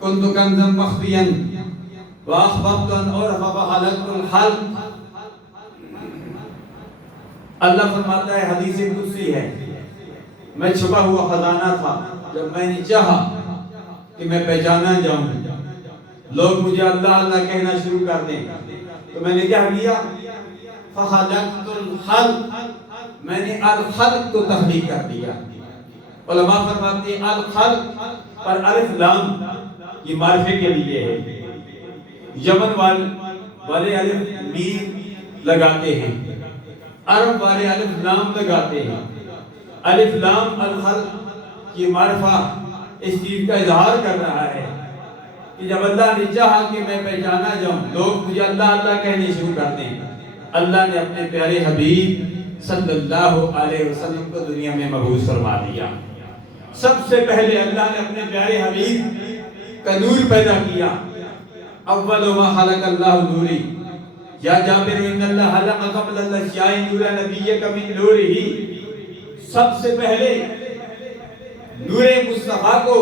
كنت كنزا مخفيا واخبرت ان اعرف فخلقت الخلق. اللہ فرماتا ہے حدیث قدسی ہے میں چھپا ہوا خزانہ تھا جب میں نے چاہا کہ میں پہچانا جاؤں لوگ مجھے اللہ اللہ کہنا شروع کر دیں تو میں نے کیا کیا فخلقت الخلق میں نے الخلق کو تخلیق کر دیا. علماء فرماتے ہیں الخلق پر الف لام یہ معرفے کے لیے ہے. یمن والے الف میم لگاتے ہیں عرب والے الف لام لگاتے ہیں. الف لام الخلق یہ معرفہ اس چیز کا اظہار کر رہا ہے کہ جب اللہ نے چاہا کہ میں پہچانا جاؤں لوگ مجھے اللہ اللہ کہنے شروع کر دیں اللہ نے اپنے پیارے حبیب صلی اللہ علیہ وسلم کو دنیا میں مبعوث فرما دیا. سب سے پہلے اللہ نے اپنے پیارے حبیب کا نور پیدا کیا. اول ما خلق اللہ نوری یا جابر ان اللہ خلق قبل الاشیاء نور نبیک من نورہ. سب سے پہلے نور مصطفیٰ کو